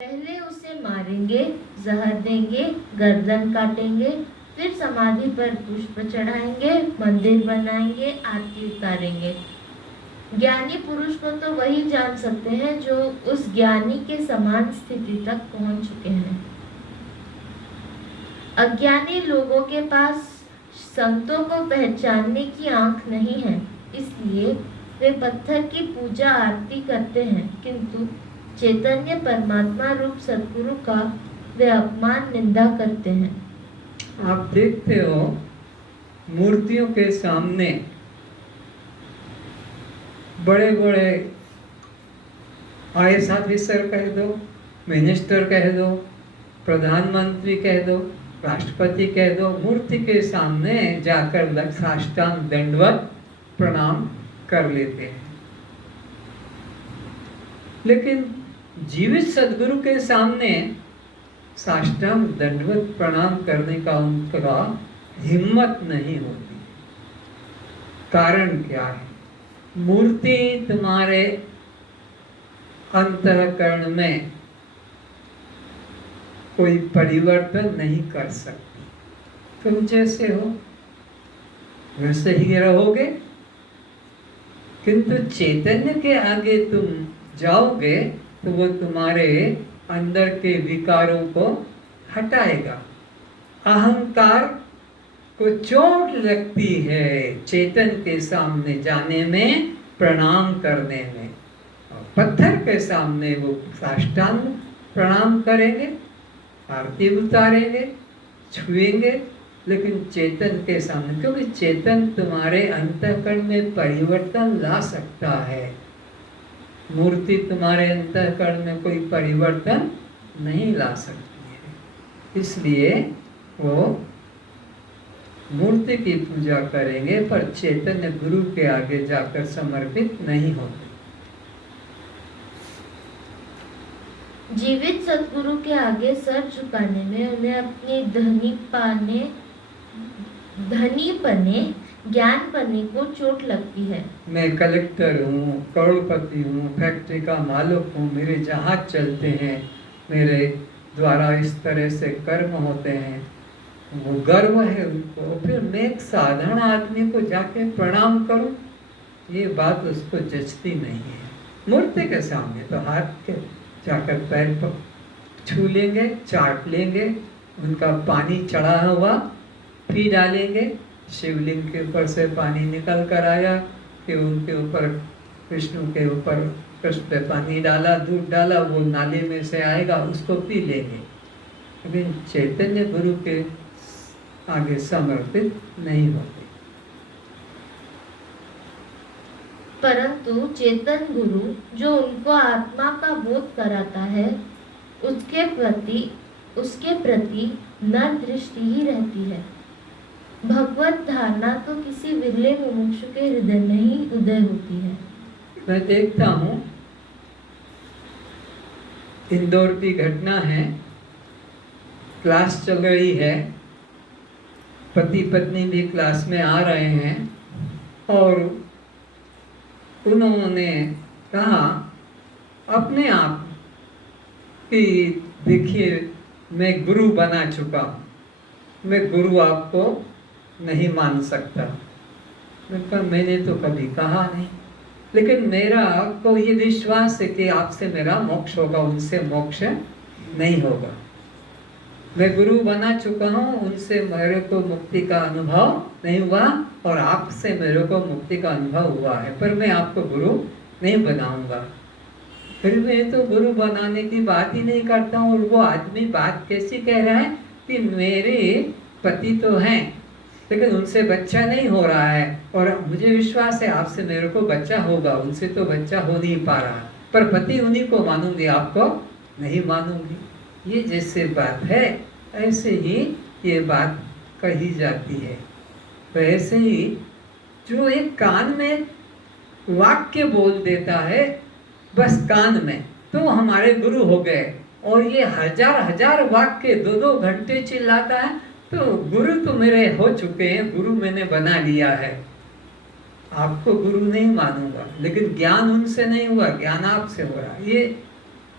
पहले उसे मारेंगे, जहर देंगे, गर्दन काटेंगे, फिर समाधि पर पुष्प चढ़ाएंगे, मंदिर बनाएंगे, आरती उतारेंगे। ज्ञानी पुरुष को तो वही जान सकते हैं जो उस ज्ञानी के समान स्थिति तक पहुंच चुके हैं। अज्ञानी लोगों के पास संतों को पहचानने की आंख नहीं है, इसलिए वे पत्थर की पूजा आरती करते हैं, किंतु चैतन्य परमात्मा रूप सद्गुरु का वे अपमान निंदा करते हैं। आप देखते हो मूर्तियों के सामने बड़े बड़े IAS ऑफिसर कह दो, मिनिस्टर कह दो, प्रधानमंत्री कह दो, राष्ट्रपति कह दो, मूर्ति के सामने जाकर साष्टांग दंडवत प्रणाम कर लेते हैं। लेकिन जीवित सद्गुरु के सामने साष्टांग दंडवत प्रणाम करने का उनका हिम्मत नहीं होती। कारण क्या है? मूर्ति तुम्हारे अंतःकरण में कोई परिवर्तन नहीं कर सकती। तुम जैसे हो वैसे ही रहोगे, किंतु चैतन्य के आगे तुम जाओगे तो वो तुम्हारे अंदर के विकारों को हटाएगा। अहंकार को चोट लगती है चेतन के सामने जाने में, प्रणाम करने में। और पत्थर के सामने वो साष्टांग प्रणाम करेंगे, आरती उतारेंगे, छुएंगे, लेकिन चेतन के सामने, क्योंकि चेतन तुम्हारे अंतःकरण में परिवर्तन ला सकता है। मूर्ति तुम्हारे अंतःकरण में कोई परिवर्तन नहीं ला सकती है। इसलिए वो मूर्ति की पूजा करेंगे पर चैतन्य गुरु के आगे जाकर समर्पित नहीं होते। जीवित सद्गुरु के आगे सर झुकाने में उन्हें अपनी धनी पने ज्ञान पने को चोट लगती है। मैं कलेक्टर हूँ, करोड़पति हूँ, फैक्ट्री का मालिक हूँ, मेरे जहाज चलते हैं, मेरे द्वारा इस तरह से कर्म होते हैं, वो गर्व है उनको। फिर मैं एक साधारण आदमी को जाके प्रणाम करूं, ये बात उसको जचती नहीं है। मूर्ति के सामने तो हाथ के जाकर पैर पर छू लेंगे, चाट लेंगे, उनका पानी चढ़ा हुआ पी डालेंगे। शिवलिंग के ऊपर से पानी निकल कर आया कि उनके ऊपर, विष्णु के ऊपर कृष्ण पे पानी डाला, दूध डाला, वो नाले में से आएगा, उसको पी लेंगे। लेकिन चैतन्य गुरु के आगे समर्पित नहीं होते। परंतु चेतन गुरु जो उनको आत्मा का बोध कराता है, उसके प्रति नर दृष्टि ही रहती है। भगवत धारणा तो किसी विरले मुमुक्षु के हृदय में ही उदय होती है। मैं देखता हूँ, इंदौर की घटना है, क्लास चल रही है, पति पत्नी भी क्लास में आ रहे हैं और उन्होंने कहा अपने आप कि देखिए मैं गुरु बना चुका हूँ, मैं गुरु आपको नहीं मान सकता। मैंने तो कभी कहा नहीं, लेकिन मेरा को ये विश्वास है कि आपसे मेरा मोक्ष होगा, उनसे मोक्ष नहीं होगा। मैं गुरु बना चुका हूँ, उनसे मेरे को मुक्ति का अनुभव नहीं हुआ और आपसे मेरे को मुक्ति का अनुभव हुआ है, पर मैं आपको गुरु नहीं बनाऊंगा। फिर मैं तो गुरु बनाने की बात ही नहीं करता हूँ। और वो आदमी बात कैसी कह रहा है कि मेरे पति तो हैं लेकिन उनसे बच्चा नहीं हो रहा है और मुझे विश्वास है आपसे मेरे को बच्चा होगा, उनसे तो बच्चा हो नहीं पा रहा, पर पति उन्हीं को मानूंगी, आपको नहीं मानूंगी। ये जैसे बात है ऐसे ही ये बात कही जाती है। तो ऐसे ही जो एक कान में वाक्य बोल देता है बस कान में, तो हमारे गुरु हो गए। और ये हजार हजार वाक्य 2-2 घंटे चिल्लाता है, तो गुरु तो मेरे हो चुके हैं, गुरु मैंने बना लिया है। आपको गुरु नहीं मानूंगा, लेकिन ज्ञान उनसे नहीं हुआ, ज्ञान आपसे हो रहा है, ये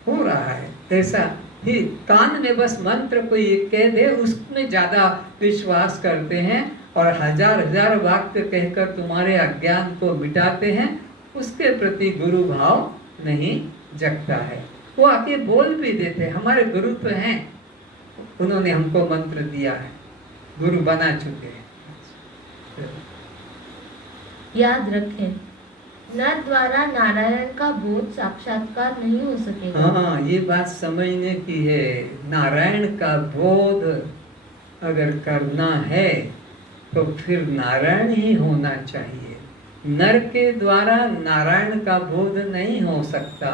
हो रहा है। ऐसा ही कान में बस मंत्र कोई कह दे उसमें ज्यादा विश्वास करते हैं और हजार हजार वाक्य कहकर तुम्हारे अज्ञान को मिटाते हैं, उसके प्रति गुरु भाव नहीं जगता है। वो आके बोल भी देते हैं, हमारे गुरु तो हैं, उन्होंने हमको मंत्र दिया है, गुरु बना चुके हैं। याद रखें, नर द्वारा नारायण का बोध साक्षात्कार नहीं हो सकेगा। हाँ, ये बात समझने की है। नारायण का बोध अगर करना है तो फिर नारायण ही होना चाहिए। नर के द्वारा नारायण का बोध नहीं हो सकता।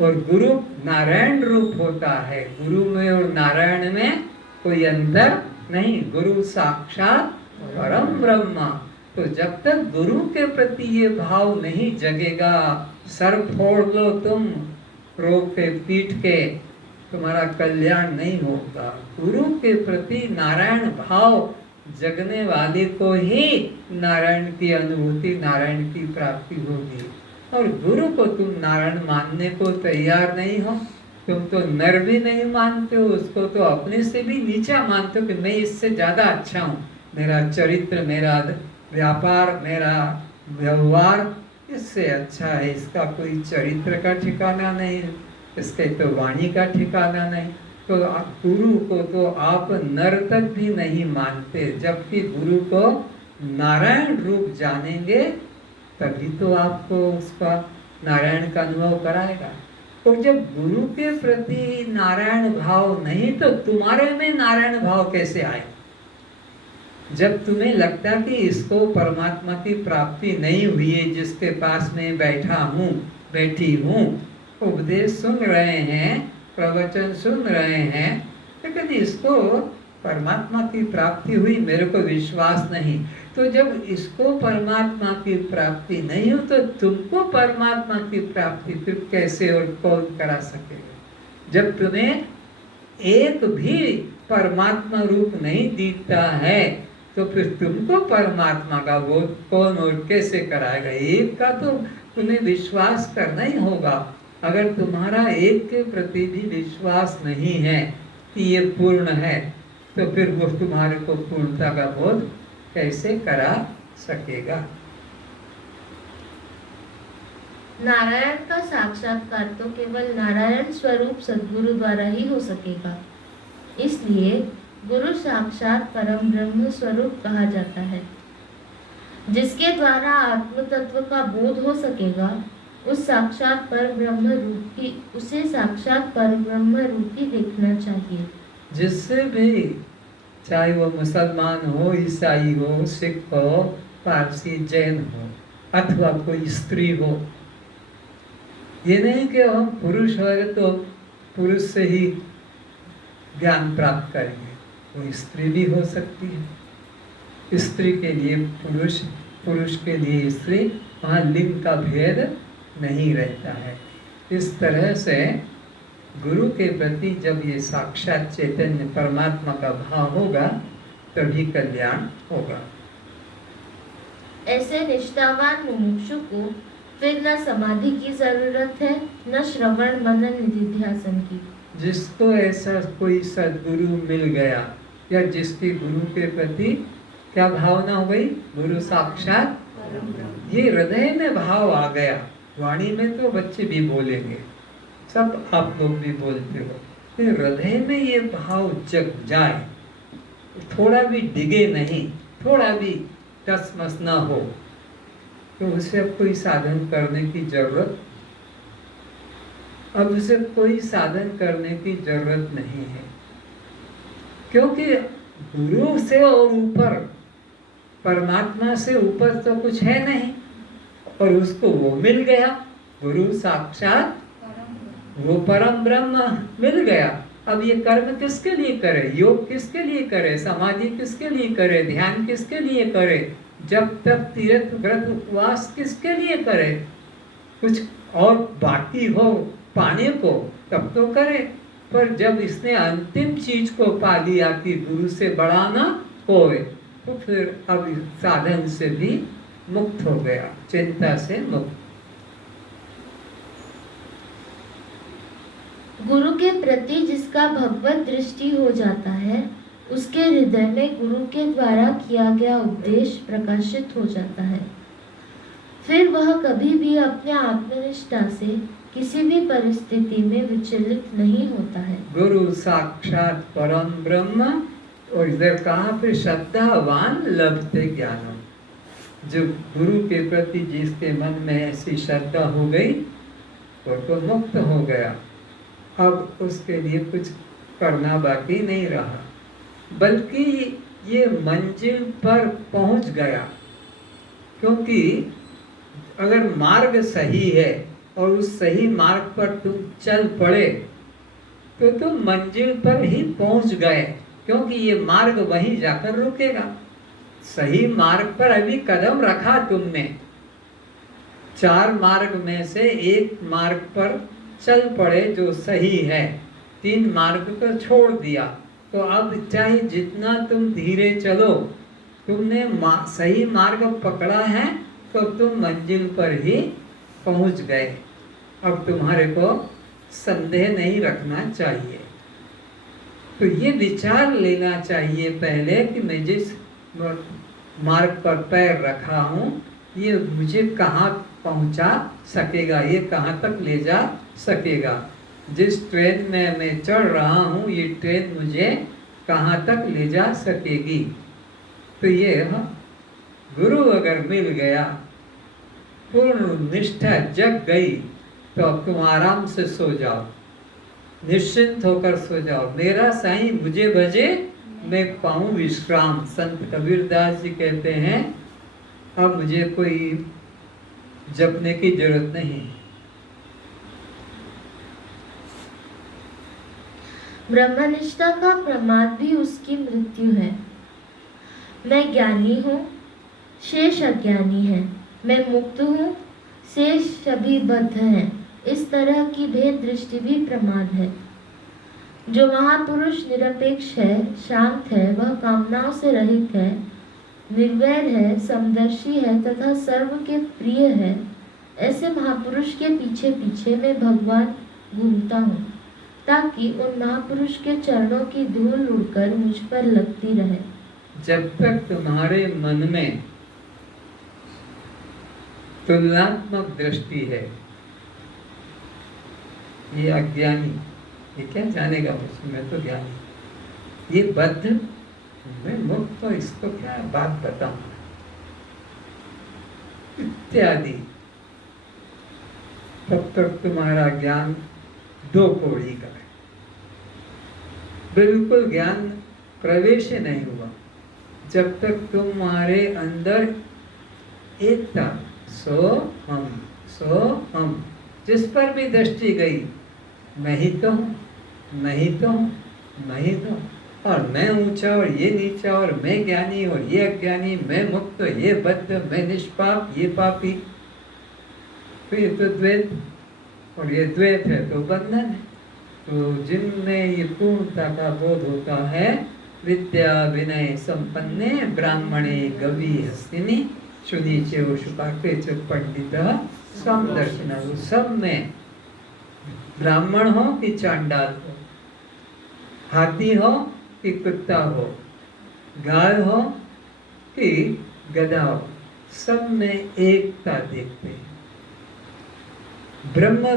और गुरु नारायण रूप होता है, गुरु में और नारायण में कोई अंतर नहीं। गुरु साक्षात परम ब्रह्म। तो जब तक गुरु के प्रति ये भाव नहीं जगेगा, सर फोड़ लो तुम रोग के पीट के, तुम्हारा कल्याण नहीं होगा। गुरु के प्रति नारायण भाव जगने वाले को ही नारायण की अनुभूति, नारायण की प्राप्ति होगी। और गुरु को तुम नारायण मानने को तैयार नहीं हो, तुम तो नर भी नहीं मानते हो, उसको तो अपने से भी नीचा मानते हो कि मैं इससे ज्यादा अच्छा हूँ, मेरा चरित्र, मेरा व्यापार, मेरा व्यवहार इससे अच्छा है, इसका कोई चरित्र का ठिकाना नहीं, इसके तो वाणी का ठिकाना नहीं। तो आप गुरु को तो आप नर तक भी नहीं मानते, जबकि गुरु को नारायण रूप जानेंगे तभी तो आपको उसका नारायण का अनुभव कराएगा। तो जब गुरु के प्रति नारायण भाव नहीं तो तुम्हारे में नारायण भाव कैसे आए? जब तुम्हें लगता कि इसको परमात्मा की प्राप्ति नहीं हुई है, जिसके पास में बैठा हूँ, बैठी हूँ, उपदेश सुन रहे हैं, प्रवचन सुन रहे हैं, लेकिन इसको परमात्मा की प्राप्ति हुई, मेरे को विश्वास नहीं। तो जब इसको परमात्मा की प्राप्ति नहीं हो तो तुमको परमात्मा की प्राप्ति फिर कैसे और कौन करा सकेगा? जब तुम्हें एक भी परमात्मा रूप नहीं दिखता है तो फिर तुमको परमात्मा का बोध कौन और कैसे कराएगा? एक का तो तुम्हें विश्वास करना ही होगा। अगर तुम्हारा एक के प्रति भी विश्वास नहीं है कि ये पूर्ण है, तो फिर वो तुम्हारे को पूर्णता का बोध कैसे करा सकेगा? नारायण का साक्षात्कार तो केवल नारायण स्वरूप सद्गुरु द्वारा ही हो सकेगा। इसलिए गुरु साक्षात परम ब्रह्म स्वरूप कहा जाता है। जिसके द्वारा आत्म तत्व का बोध हो सकेगा, उस साक्षात पर ब्रह्म रूपी, उसे साक्षात पर ब्रह्म रूपी देखना चाहिए। जिससे भी, चाहे वो मुसलमान हो, ईसाई हो, सिख हो, पारसी, जैन हो, अथवा कोई स्त्री हो, ये नहीं कि हम पुरुष हो तो पुरुष से ही ज्ञान प्राप्त करेंगे, वो स्त्री भी हो सकती है। स्त्री के लिए पुरुष, पुरुष के लिए स्त्री, वहाँ लिंग का भेद नहीं रहता है। इस तरह से गुरु के प्रति जब ये साक्षात चैतन्य परमात्मा का भाव होगा तभी कल्याण होगा। ऐसे निष्ठावान मुमुक्षु को फिर न समाधि की जरूरत है, न श्रवण मनन निधिध्यासन की। जिसको ऐसा कोई सद्गुरु मिल गया, या जिसकी गुरु के प्रति क्या भावना हो गई? गुरु साक्षात, ये हृदय में भाव आ गया। वाणी में तो बच्चे भी बोलेंगे, सब आप लोग भी बोलते हो, तो हृदय में ये भाव जग जाए, थोड़ा भी डिगे नहीं, थोड़ा भी टसमस न हो, तो उसे अब कोई साधन करने की जरूरत, अब उसे कोई साधन करने की जरूरत नहीं है। क्योंकि गुरु से और ऊपर, परमात्मा से ऊपर तो कुछ है नहीं, और उसको वो मिल गया, गुरु साक्षात, वो परम ब्रह्म मिल गया। अब ये कर्म किसके लिए करे? योग किसके लिए करे? समाधि किसके लिए करे? ध्यान किसके लिए करे? जब तक तीर्थ व्रत उपवास किसके लिए करे? कुछ और बाकी हो पाने को तब तो करे, पर जब इसने अंतिम चीज को पा लिया कि गुरु से बड़ा ना होए, तो फिर अब साधन से भी मुक्त हो गया, चिंता से मुक्त। गुरु के प्रति जिसका भगवत दृष्टि हो जाता है, उसके हृदय में गुरु के द्वारा किया गया उपदेश प्रकाशित हो जाता है। फिर वह कभी भी अपने आत्मनिष्ठा से किसी भी परिस्थिति में विचलित नहीं होता है। गुरु साक्षात परम ब्रह्म, और इधर कहाँ पे श्रद्धावान लभते ज्ञानम। जो गुरु के प्रति जिसके मन में ऐसी श्रद्धा हो गई वो तो मुक्त हो गया। अब उसके लिए कुछ करना बाकी नहीं रहा, बल्कि ये मंजिल पर पहुंच गया। क्योंकि अगर मार्ग सही है और उस सही मार्ग पर तुम चल पड़े तो तुम मंजिल पर ही पहुंच गए, क्योंकि ये मार्ग वहीं जाकर रुकेगा। सही मार्ग पर अभी कदम रखा तुमने, 4 मार्ग में से एक मार्ग पर चल पड़े जो सही है, 3 मार्ग को छोड़ दिया। तो अब चाहे जितना तुम धीरे चलो, तुमने सही मार्ग पकड़ा है तो तुम मंजिल पर ही पहुंच गए। अब तुम्हारे को संदेह नहीं रखना चाहिए। तो ये विचार लेना चाहिए पहले कि मैं जिस मार्ग पर पैर रखा हूँ ये मुझे कहाँ पहुँचा सकेगा, ये कहाँ तक ले जा सकेगा। जिस ट्रेन में मैं चढ़ रहा हूँ ये ट्रेन मुझे कहाँ तक ले जा सकेगी। तो ये गुरु अगर मिल गया, पूर्ण निष्ठा जग गई, तो अब तुम आराम से सो जाओ, निश्चिंत होकर सो जाओ। मेरा साईं मुझे भजे मैं पाऊँ विश्राम। संत कबीरदास जी कहते हैं अब मुझे कोई जपने की जरूरत नहीं। ब्रह्मनिष्ठा का प्रमाद भी उसकी मृत्यु है। मैं ज्ञानी हूँ, शेष अज्ञानी है। मैं मुक्त हूँ, शेष सभी बद्ध हैं। इस तरह की भेद दृष्टि भी प्रमाद है। जो महापुरुष निरपेक्ष है, शांत है, वह कामनाओं से रहित है, निर्वैर है, समदर्शी है तथा सर्व के प्रिय है, ऐसे महापुरुष के पीछे पीछे मैं भगवान घूमता हूँ, ताकि उन महापुरुष के चरणों की धूल उड़कर मुझ पर लगती रहे। जब तक तुम्हारे मन में तुलनात्मक दृष्टि है, ये अज्ञानी, ये क्या जानेगा मुझे, मैं तो ज्ञानी, ये बद्ध, मैं मुक्त, तो इसको क्या बात बताऊं इत्यादि, तब तक तुम्हारा ज्ञान 2 कौड़ी का है। बिल्कुल ज्ञान प्रवेश ही नहीं हुआ। जब तक तुम्हारे अंदर एकता, सो हम, जिस पर भी दृष्टि गई, मैं ही तो हूँ, मैं ही तो हूँ, मैं ही तो, और मैं ऊंचा और ये नीचा, और मैं ज्ञानी और ये अज्ञानी, मैं मुक्त ये बद्ध, मैं निष्पाप ये पापी। तो ये तो द्वैत, और ये द्वैत है तो बंधन है। तो जिनमें ये पूर्णता का बोध होता है, विद्या विनय संपन्ने ब्राह्मणे गवी हस्तिनी सुनीचे शुकाके च पंडित समदर्शिना। वो सब में ब्राह्मण हो कि चांडाल हो, हाथी हो कि कुत्ता हो, गाय हो कि गधा हो, सब में एकता देखते हैं। ब्रह्म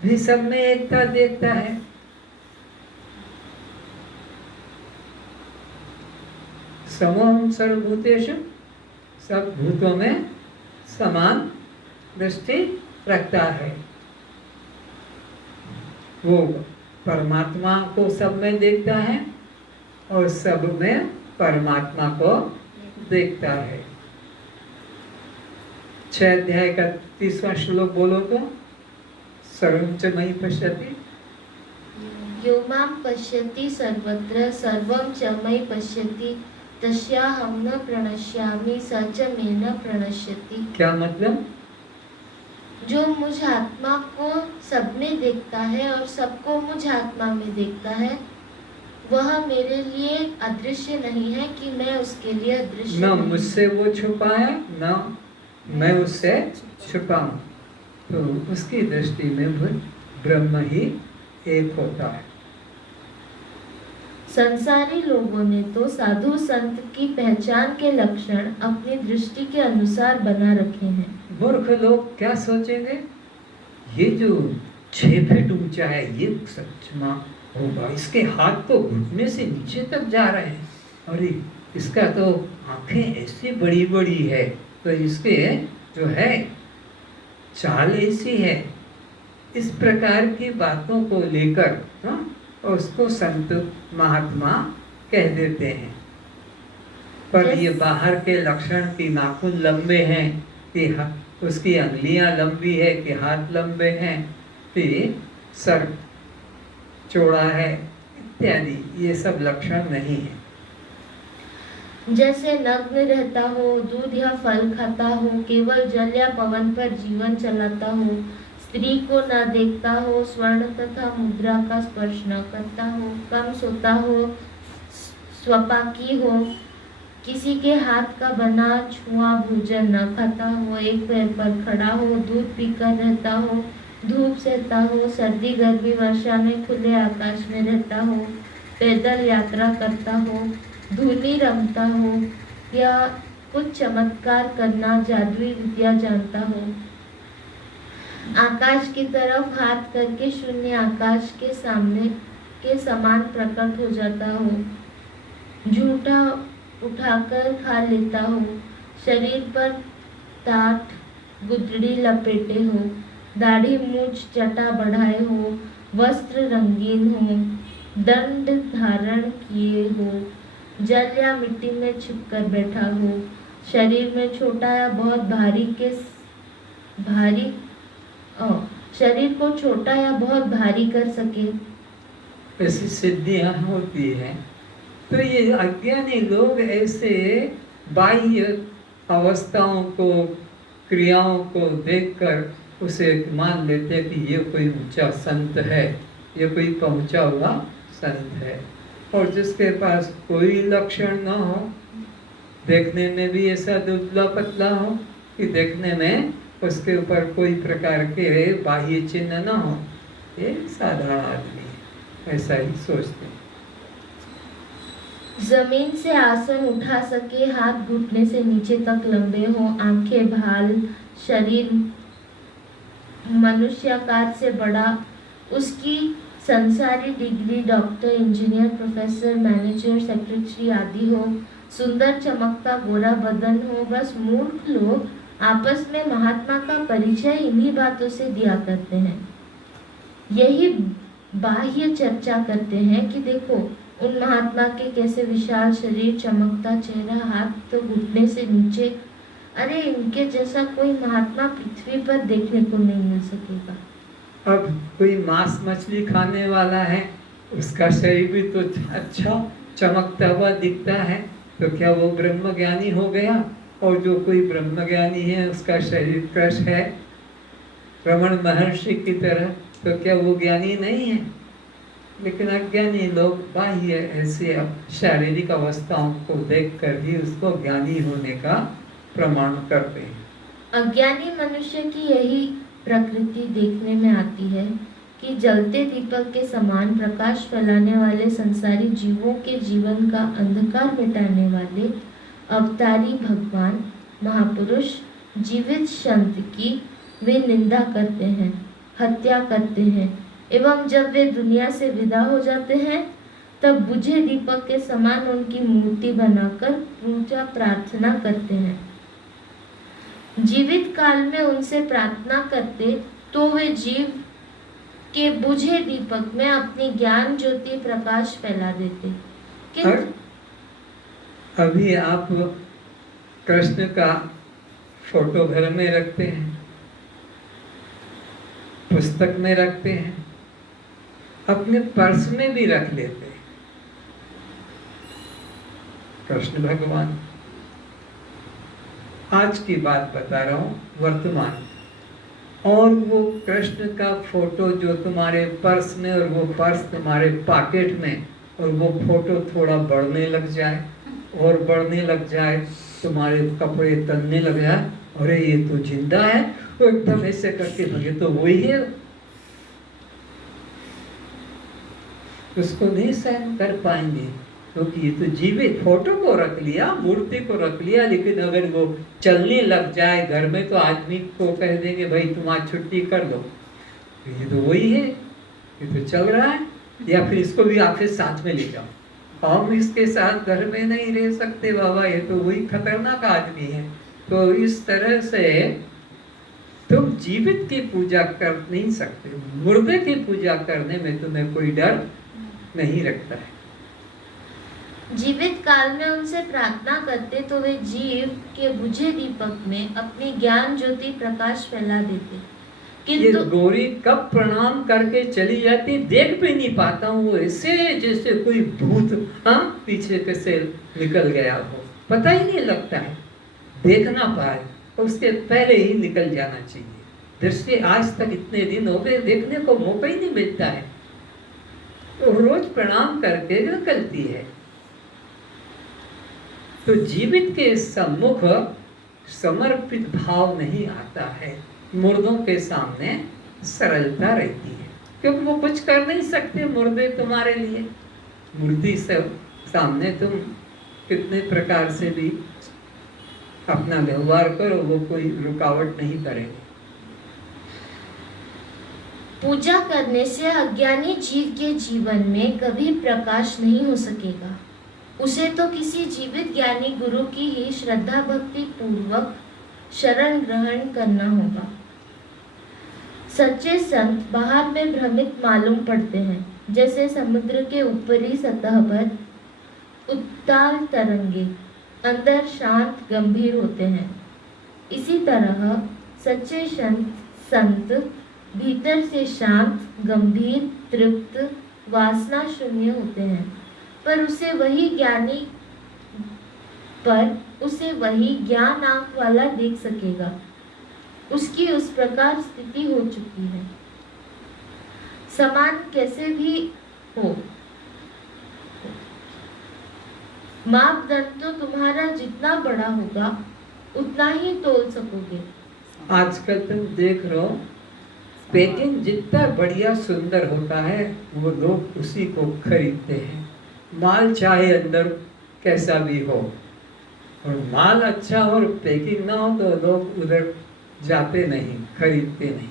भी सब में एकता देखता है। समोहम सर्वभूतेषु, सब भूतों में समान दृष्टि रखता है। वो परमात्मा को सब में देखता है और सब में परमात्मा को देखता है। 6 अध्याय का 30वां श्लोक बोलो तो, सर्वं च मयि पश्यति, यो मां पश्यति सर्वत्र सर्वं च मयि पश्यति तस्याहं न प्रणश्यामि स च मे न प्रणश्यति। क्या मतलब? जो मुझ आत्मा को सब में देखता है और सबको मुझ आत्मा में देखता है, वह मेरे लिए अदृश्य नहीं है कि मैं उसके लिए अदृश्य न नहीं। मुझसे वो छुपा है न मैं उससे छुपा हूँ। तो उसकी दृष्टि में ब्रह्म ही एक होता है। संसारी लोगों ने तो साधु संत की पहचान के लक्षण अपनी दृष्टि के अनुसार बना रखे हैं। मूर्ख लोग क्या सोचेंगे, ये जो 6 फीट ऊंचा है ये सच में होगा, इसके हाथ तो घुटने से नीचे तक जा रहे हैं, अरे इसका तो आंखें ऐसी बड़ी बड़ी है, तो इसके जो है चाल ऐसी है। इस प्रकार की बातों को लेकर उसको संत महात्मा कह देते हैं। पर ये बाहर के लक्षण की नाखून लंबे हैं, कि उसकी अंगुलियां लंबी है, कि हाथ लंबे हैं, कि सर चौड़ा है इत्यादि, ये सब लक्षण नहीं है। जैसे नग्न रहता हो, दूध या फल खाता हो, केवल जल या पवन पर जीवन चलाता हो, स्त्री को न देखता हो, स्वर्ण तथा मुद्रा का स्पर्श न करता हो, कम सोता हो, स्वपाकी हो, किसी के हाथ का बना छुआ भोजन न खाता हो, एक पैर पर खड़ा हो, दूध पीकर रहता हो, धूप सहता हो, सर्दी गर्मी वर्षा में खुले आकाश में रहता हो, पैदल यात्रा करता हो, धूनी रमता हो, या कुछ चमत्कार करना जादुई विद्या जानता हो, आकाश की तरफ हाथ करके शून्य आकाश के सामने के समान प्रकट हो जाता हो, झूठा उठाकर खा लेता हो, शरीर पर टाट गुदड़ी लपेटे हो, दाढ़ी मूछ जटा बढ़ाए हो, वस्त्र रंगीन हो, दंड धारण किए हो, जल या मिट्टी में छिपकर बैठा हो, शरीर में छोटा या बहुत भारी शरीर को छोटा या बहुत भारी कर सके, ऐसी सिद्धियां होती हैं। तो ये अज्ञानी लोग ऐसे बाह्य अवस्थाओं को, क्रियाओं को देखकर उसे मान लेते हैं कि ये कोई ऊंचा संत है, ये कोई पहुंचा हुआ संत है। और जिसके पास कोई लक्षण न हो, देखने में भी ऐसा दुबला पतला हो कि देखने में उसके ऊपर कोई प्रकार के बाह्य चिन्ह न हो, ये साधारण आदमी है, ऐसा ही सोचते हैं। जमीन से आसन उठा सके, हाथ घुटने से नीचे तक लंबे हो, आंखें भाल, शरीर मनुष्याकार से बड़ा, उसकी संसारी degree doctor, engineer, professor, manager, secretary आदि हो, सुंदर चमकता गोरा बदन हो। बस मूर्ख लोग आपस में महात्मा का परिचय इन्हीं बातों से दिया करते हैं। यही बाह्य चर्चा करते हैं कि देखो उन महात्मा के कैसे विशाल शरीर, चमकता चेहरा, हाथ तो घुटने से नीचे, अरे इनके जैसा कोई महात्मा पृथ्वी पर देखने को नहीं मिल सकेगा। अब कोई मांस मछली खाने वाला है, उसका शरीर भी तो अच्छा चमकता हुआ दिखता है, तो क्या वो ब्रह्मज्ञानी हो गया? और जो कोई ब्रह्मज्ञानी है उसका शरीर कृश है रमण महर्षि की तरह, तो क्या वो ज्ञानी नहीं है? लेकिन अज्ञानी लोग बाह्य ऐसे शारीरिक अवस्थाओं को देखकर ही उसको ज्ञानी होने का प्रमाण करते हैं। अज्ञानी मनुष्य की यही प्रकृति देखने में आती है कि जलते दीपक के समान प्रकाश फैलाने वाले संसारी जीवों के जीवन का अंधकार मिटाने वाले अवतारी भगवान महापुरुष जीवित संत की वे निंदा करते हैं, हत्या करते हैं, एवं जब वे दुनिया से विदा हो जाते हैं तब बुझे दीपक के समान उनकी मूर्ति बनाकर पूजा प्रार्थना करते हैं। जीवित काल में उनसे प्रार्थना करते तो वे जीव के बुझे दीपक में अपनी ज्ञान ज्योति प्रकाश फैला देते। किंतु अभी आप कृष्ण का फोटो घर में रखते हैं, पुस्तक में रखते हैं, अपने पर्स में भी रख लेते हैं कृष्ण भगवान। आज की बात बता रहा हूँ, वर्तमान। और वो कृष्ण का फोटो जो तुम्हारे पर्स में, और वो पर्स तुम्हारे पॉकेट में, और वो फोटो थोड़ा बढ़ने लग जाए और बढ़ने लग जाए, तुम्हारे कपड़े तनने लग जाए, अरे ये तो जिंदा है, वो एकदम ऐसे करके लगे तो वही है। उसको नहीं सहन कर पाएंगे, क्योंकि ये तो जीवित फोटो को रख लिया, मूर्ति को रख लिया, लेकिन अगर वो चलने लग जाए घर में तो आदमी को कह देंगे भाई तुम आज छुट्टी कर लो। ये तो वही है, ये तो चल रहा है। या फिर इसको भी आप साथ में ले जाओ, हम इसके साथ घर में नहीं रह सकते बाबा, ये तो वही खतरनाक आदमी है। तो इस तरह से तुम जीवित की पूजा कर नहीं सकते, मुर्दे की पूजा करने में तुम्हें कोई डर नहीं रखता है। जीवित काल में उनसे प्रार्थना करते तो वे जीव के बुझे दीपक में अपनी ज्ञान ज्योति प्रकाश फैला देते, ये किंतु गौरी कब प्रणाम करके चली जाती देख भी नहीं पाता हूँ, वो ऐसे जैसे कोई भूत पीछे कैसे निकल गया हो, पता ही नहीं लगता है। देखना पाए तो उसके पहले ही निकल जाना चाहिए। दृष्टि आज तक इतने दिन हो गए देखने को मौका ही नहीं मिलता है, तो रोज प्रणाम करके निकलती है। तो जीवित के सम्मुख समर्पित भाव नहीं आता है, मुर्दों के सामने सरलता रहती है, क्योंकि वो कुछ कर नहीं सकते मुर्दे तुम्हारे लिए। मूर्ति सब सामने तुम कितने प्रकार से भी अपना व्यवहार करो, वो कोई रुकावट नहीं करेंगे। पूजा करने से अज्ञानी जीव के जीवन में कभी प्रकाश नहीं हो सकेगा। उसे तो किसी जीवित ज्ञानी गुरु की ही श्रद्धा भक्ति पूर्वक शरण ग्रहण करना होगा। सच्चे संत बाहर में भ्रमित मालूम पड़ते हैं, जैसे समुद्र के ऊपरी सतह पर उताल तरंगे, अंदर शांत गंभीर होते हैं। इसी तरह सच्चे संत भीतर से शांत गंभीर तृप्त वासना शून्य होते हैं, पर उसे वही ज्ञान आंख वाला देख सकेगा। उसकी उस प्रकार स्थिति हो चुकी है। समान कैसे भी हो, मापदंड तो तुम्हारा जितना बड़ा होगा उतना ही तोल सकोगे। आजकल तुम देख रहे हो, पैकिंग जितना बढ़िया सुंदर होता है वो लोग उसी को खरीदते हैं। माल चाहे अंदर कैसा भी हो, और माल अच्छा हो और पैकिंग ना हो तो लोग उधर जाते नहीं, खरीदते नहीं।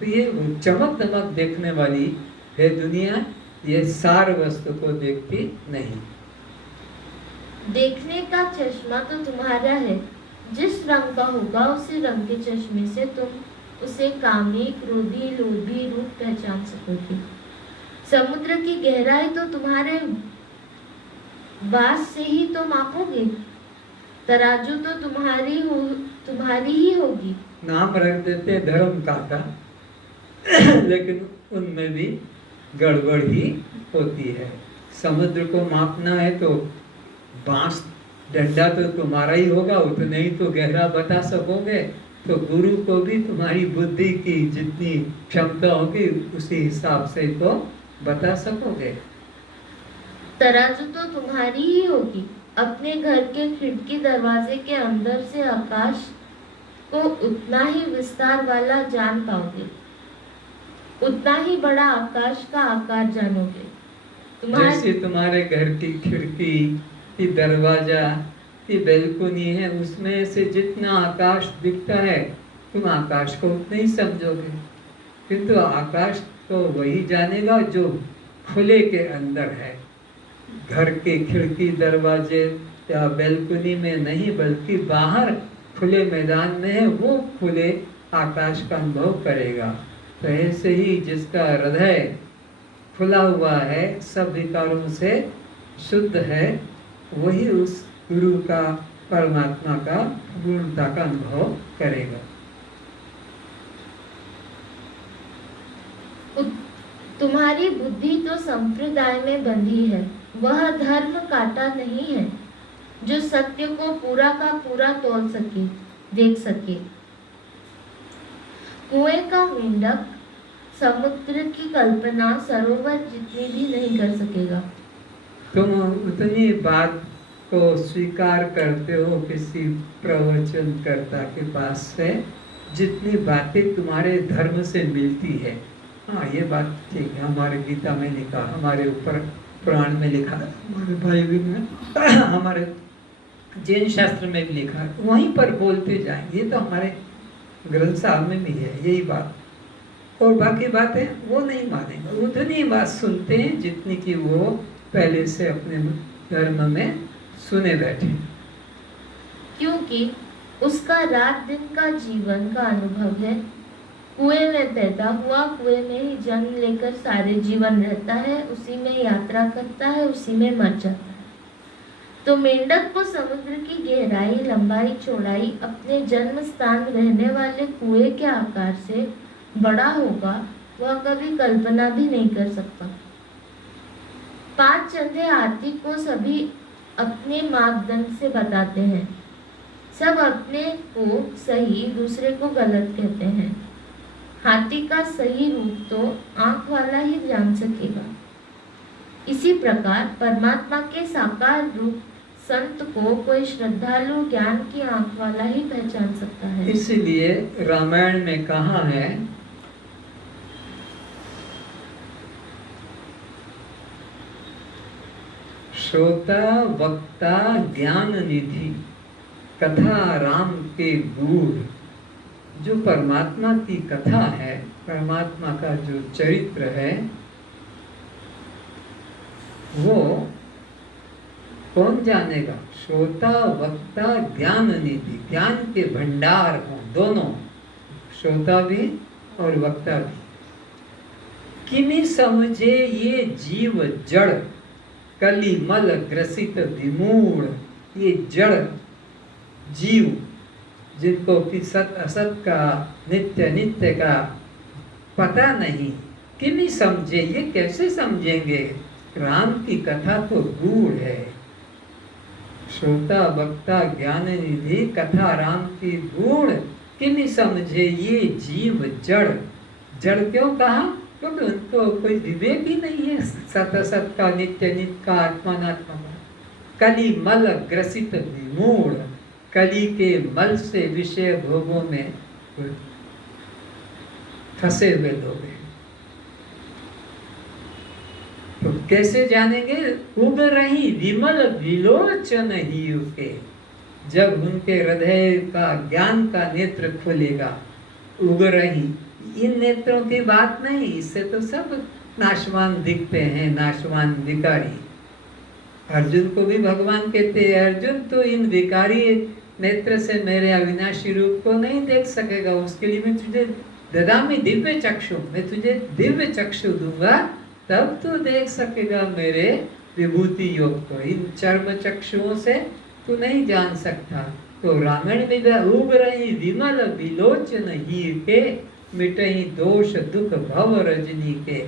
तो ये चमक दमक देखने वाली है दुनिया, ये सार वस्तु को देखती नहीं। देखने का चश्मा तो तुम्हारा है, जिस रंग का होगा उसी रंग के चश्मे से तुम उसे कामी क्रोधी लोभी रूप पहचान सकोगे। समुद्र की गहराई तो तुम्हारे बास से ही तो मापोगे। तराजू तो तुम्हारी ही होगी। नाम रख देते धर्म काटा लेकिन उनमें भी गड़बड़ ही होती है। समुद्र को मापना है तो बांस डंडा तो तुम्हारा ही होगा, उतना ही तो गहरा बता सकोगे। तो गुरु को भी तुम्हारी बुद्धि की जितनी क्षमता होगी उसी हिसाब से तो बता सकोगे। तराजू तो तुम्हारी ही होगी। अपने घर के खिड़की दरवाजे के अंदर से आकाश को उतना ही विस्तार वाला जान पाओगे, उतना ही बड़ा आकाश का आकार जानोगे। जैसे तुम्हारे घर की खिड़की की दरवाजा की बैल्कनी है, उसमें से जितना आकाश दिखता है तुम आकाश को उतना ही समझोगे, किंतु आकाश तो वही जानेगा जो खुले के अंदर है। घर के खिड़की दरवाजे या बैल्कनी में नहीं, बल्कि बाहर खुले मैदान में है, वो खुले आकाश का अनुभव करेगा। तो ऐसे ही जिसका हृदय खुला हुआ है, सब विकारों से शुद्ध है, वही उस गुरु का, परमात्मा का पूर्णता का अनुभव करेगा। तुम्हारी बुद्धि तो संप्रदाय में बंधी है, वह धर्म काटा नहीं है जो सत्य को पूरा का पूरा तोल सके, देख सके। कुएं का मेंढक समुद्र की कल्पना सरोवर जितनी भी नहीं कर सकेगा। तुम उतनी बात को स्वीकार करते हो किसी प्रवचनकर्ता के पास से जितनी बातें तुम्हारे धर्म से मिलती है। हाँ ये बात ठीक है, हमारे गीता में लिखा, हमारे ऊपर पुराण में लिखा, हमारे भाई भी में हमारे जैन शास्त्र में भी लिखा, वहीं पर बोलते जाएंगे। ये तो हमारे ग्रंथ साहब में भी है यही बात। और बाकी बातें वो नहीं मानेंगे, उतनी बात सुनते हैं जितनी कि वो पहले से अपने धर्म में सुने बैठे, क्योंकि उसका रात दिन का जीवन का अनुभव है। कुएं में पैदा हुआ, कुएं में ही जन्म लेकर सारे जीवन रहता है, उसी में यात्रा करता है, उसी में मर जाता है। तो मेंढक को समुद्र की गहराई, लंबाई, चौड़ाई अपने जन्म स्थान रहने वाले कुएं के आकार से बड़ा होगा, वह कभी कल्पना भी नहीं कर सकता। 5 चंदे हाथी को सभी अपने मापदंड से बताते हैं। सब अपने को सही, दूसरे को गलत कहते हैं। हाथी का सही रूप तो आंख वाला ही जान सकेगा। इसी प्रकार परमात्मा के साकार रूप संत को कोई श्रद्धालु ज्ञान की आंख वाला ही पहचान सकता है। इसीलिए रामायण में कहा है, श्रोता वक्ता ज्ञान निधि कथा राम के गूढ़। जो परमात्मा की कथा है, परमात्मा का जो चरित्र है, वो कौन जानेगा? श्रोता वक्ता ज्ञान निधि, ज्ञान के भंडार हो दोनों, श्रोता भी और वक्ता भी। किमी समझे ये जीव जड़, कली मल ग्रसित विमूढ़। ये जड़ जीव जिनको कि सत असत का, नित्य नित्य का पता नहीं, किमी समझे, ये कैसे समझेंगे? राम की कथा तो गूढ़ है। श्रोता वक्ता ज्ञान निधि कथा राम की गूढ़, किमी समझे ये जीव जड़। जड़ क्यों कहा? क्योंकि उनको कोई विवेक ही नहीं है सत असत का, नित्य नित्य का, आत्मानात्मा का। कली मल ग्रसित विमूढ़, कली के मल से विषय भोगों में फंसे हुए लोग हैं। तो कैसे जानेंगे? उग रही विमल विलोचन ही के, जब उनके हृदय का ज्ञान का नेत्र खुलेगा। उग रही, इन नेत्रों की बात नहीं, इससे तो सब नाशवान दिखते हैं, नाशवान विकारी। अर्जुन को भी भगवान कहते हैं, अर्जुन तो इन विकारी नेत्र से मेरे अविनाशी रूप को नहीं देख सकेगा, उसके लिए मैं तुझे ददामी दिव्य चक्षु, मैं तुझे दिव्य चक्षु दूंगा, तब तू देख सकेगा मेरे विभूति योग को। इन चर्म चक्षुओं से तू नहीं जान सकता। तो रामायण में उग रही विमल विलोचन ही के, मिटही दोष दुख भव रजनी के।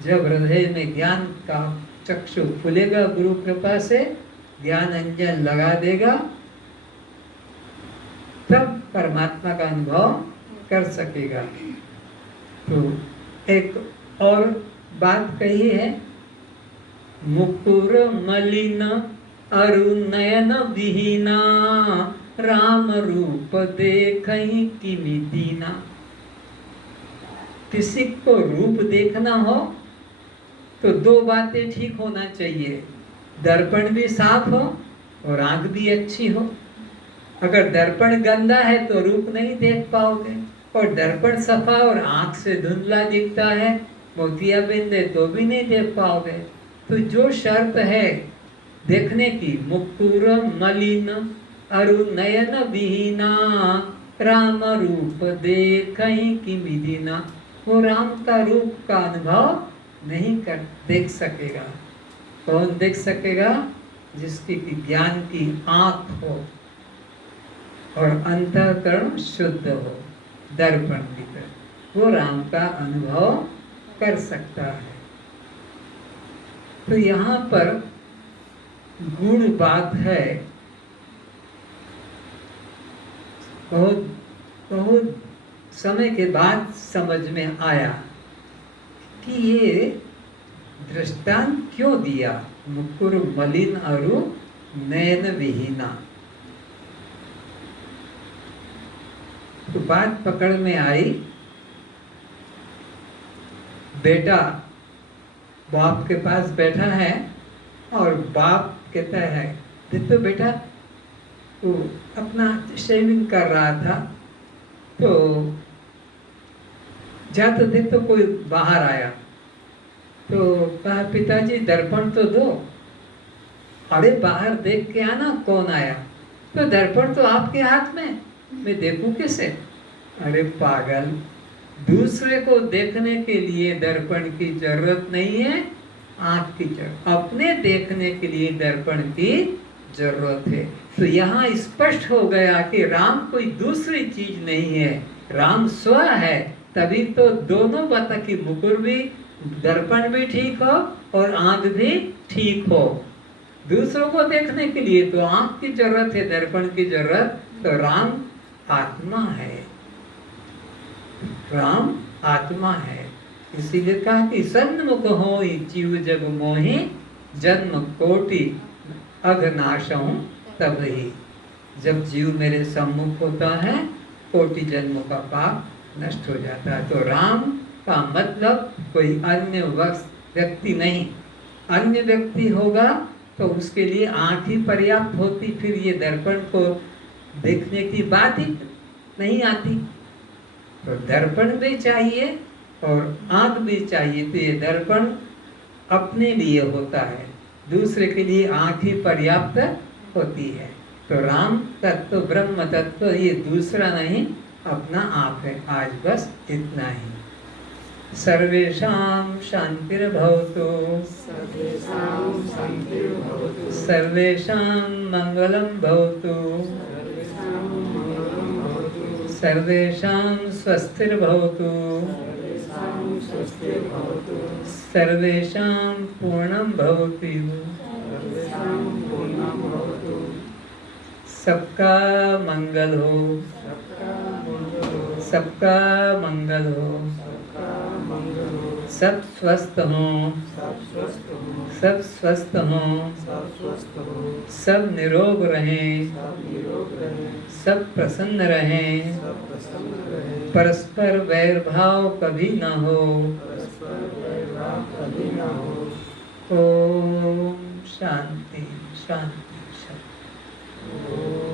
जब हृदय में ज्ञान का चक्षु खुलेगा, गुरु कृपा से ज्ञान अंजन लगा देगा, तब परमात्मा का अनुभव कर सकेगा। तो एक और बात कही है, मुकुर मलिन अरु नयन विहीना, राम रूप देखहि किमि दीना। किसी को रूप देखना हो तो 2 बातें ठीक होना चाहिए, दर्पण भी साफ हो और आंख भी अच्छी हो। अगर दर्पण गंदा है तो रूप नहीं देख पाओगे, और दर्पण सफा और आंख से धुंधला दिखता है, मोतियाबिंद है तो भी नहीं देख पाओगे। तो जो शर्त है देखने की, मुकुर मलिन अरु नयन विहीना, राम रूप देखहि किमि दीना। वो राम का रूप का अनुभव नहीं कर देख सकेगा। कौन देख सकेगा? जिसकी की ज्ञान की आंख हो और अंतःकरण शुद्ध हो, दर्पण की तरह, वो राम का अनुभव कर सकता है। तो यहाँ पर गूढ़ बात है, बहुत बहुत समय के बाद समझ में आया कि ये दृष्टांत क्यों दिया, मुकुर मलिन अरु नयन विहीना। तो बात पकड़ में आई बेटा बाप के पास बैठा है और बाप कहता है देखो बेटा, वो अपना शेविंग कर रहा था तो जाते देख तो कोई बाहर आया तो कहा पिताजी दर्पण तो दो। अरे बाहर देख के आना कौन आया। तो दर्पण तो आपके हाथ में, मैं देखूं कैसे। अरे पागल, दूसरे को देखने के लिए दर्पण की जरूरत नहीं है, आंख की जरूरत, अपने देखने के लिए दर्पण की जरूरत है। तो यहाँ स्पष्ट हो गया कि राम कोई दूसरी चीज नहीं है, राम स्व है। तभी तो दोनों बता कि मुकुर भी, दर्पण भी ठीक हो और आंख भी ठीक हो। दूसरों को देखने के लिए तो आंख की जरूरत है, दर्पण की जरूरत। तो राम आत्मा है, राम आत्मा है। इसीलिए कहा कि सन्मुख हो जीव जग मोहि, जन्म कोटि अघनाशहु तब ही। जब जीव मेरे सम्मुख होता है कोटि जन्मों का पाप नष्ट हो जाता है। तो राम का मतलब कोई अन्य व्यक्ति नहीं। अन्य व्यक्ति होगा तो उसके लिए आंख ही पर्याप्त होती, फिर ये दर्पण को देखने की बात ही नहीं आती। तो दर्पण भी चाहिए और आंख भी चाहिए। तो ये दर्पण अपने लिए होता है, दूसरे के लिए आंख ही पर्याप्त होती है। तो राम तत्व, ब्रह्म तत्व ये दूसरा नहीं, अपना आप है। आज बस इतना ही। सर्वेषां शांतिर्भवतु, सर्वेषां मंगलं भवतु, सर्वेषां स्वस्तिर्भवतु, सर्वेषां पूर्णं भवतु। सबका मंगल हो, सबका मंगल हो, सब स्वस्थ हों, सब स्वस्थ हों, सब निरोग रहें, सब प्रसन्न रहें, परस्पर वैर भाव कभी न हो। ओम शांति शांति शांति।